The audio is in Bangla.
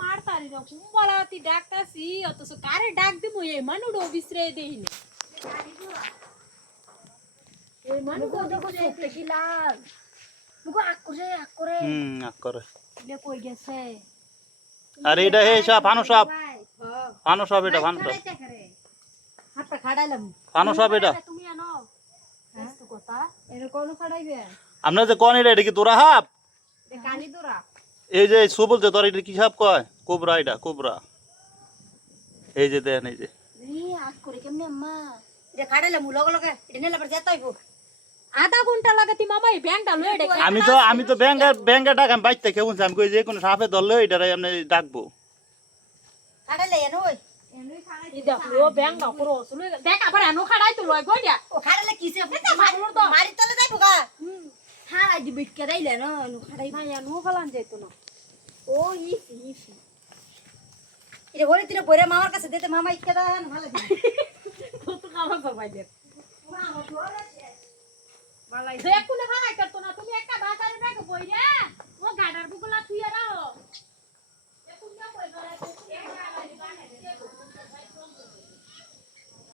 মারতারি না কুম্বলাতি ডাকতাছি অথচ কারে ডাক দিমু এই মানুডো বিছরে দেইনি এই মানুডো দেখো চোখেছিলাম মুগো আক করে করে লে কই গেছে আরে এটা হে সব ফানো সব এটা ফানো সব হাতটা খাড়াইলাম ফানো সব এটা তুমি আনো তো কথা এর কোন খাড়াইবে আমরা যে কোন এটা কি তোরা হাফ এ কালি দোরা এই যে সুবল যে তোর এটা কি সাপ কয় কোবরা এটা কোবরা এই যে দেন এই যে আক করে কেমনে আম্মা এটা খাড়াইলাম লগে লগে এটা নেলা পর যেতে হইবো আধা ঘন্টা লাগাতি মামা এই ব্যাংকটা লয়ে রে আমি তো ব্যাংকে টাকা আমি বাইতে খেউনছি আমি কই যে কোন সাপে ধরলে এটারে আপনি ডাকবো খাড়াইলে এনো ওই এনুই খাড়াই দি দেখো ব্যাংক না করো শুনে দেখ আবার এনো খাড়াই তো লয় গইয়া ও খাড়াইলে কিসে মারি তলে যাইবো গা খাড়াই দি বিটকে রাইলে না এনো খাড়াই ভাই এনো গলান যাইতো না ও ইসি এরে বলে তিরে বইরা মামার কাছে দিতে মামা ইক্কা দান ভালো দি কত কাম করবাই দে বালাই যে কোনে ভালাই করতো না তুমি একটা বাজারে ব্যাগ বইরা ও গাডার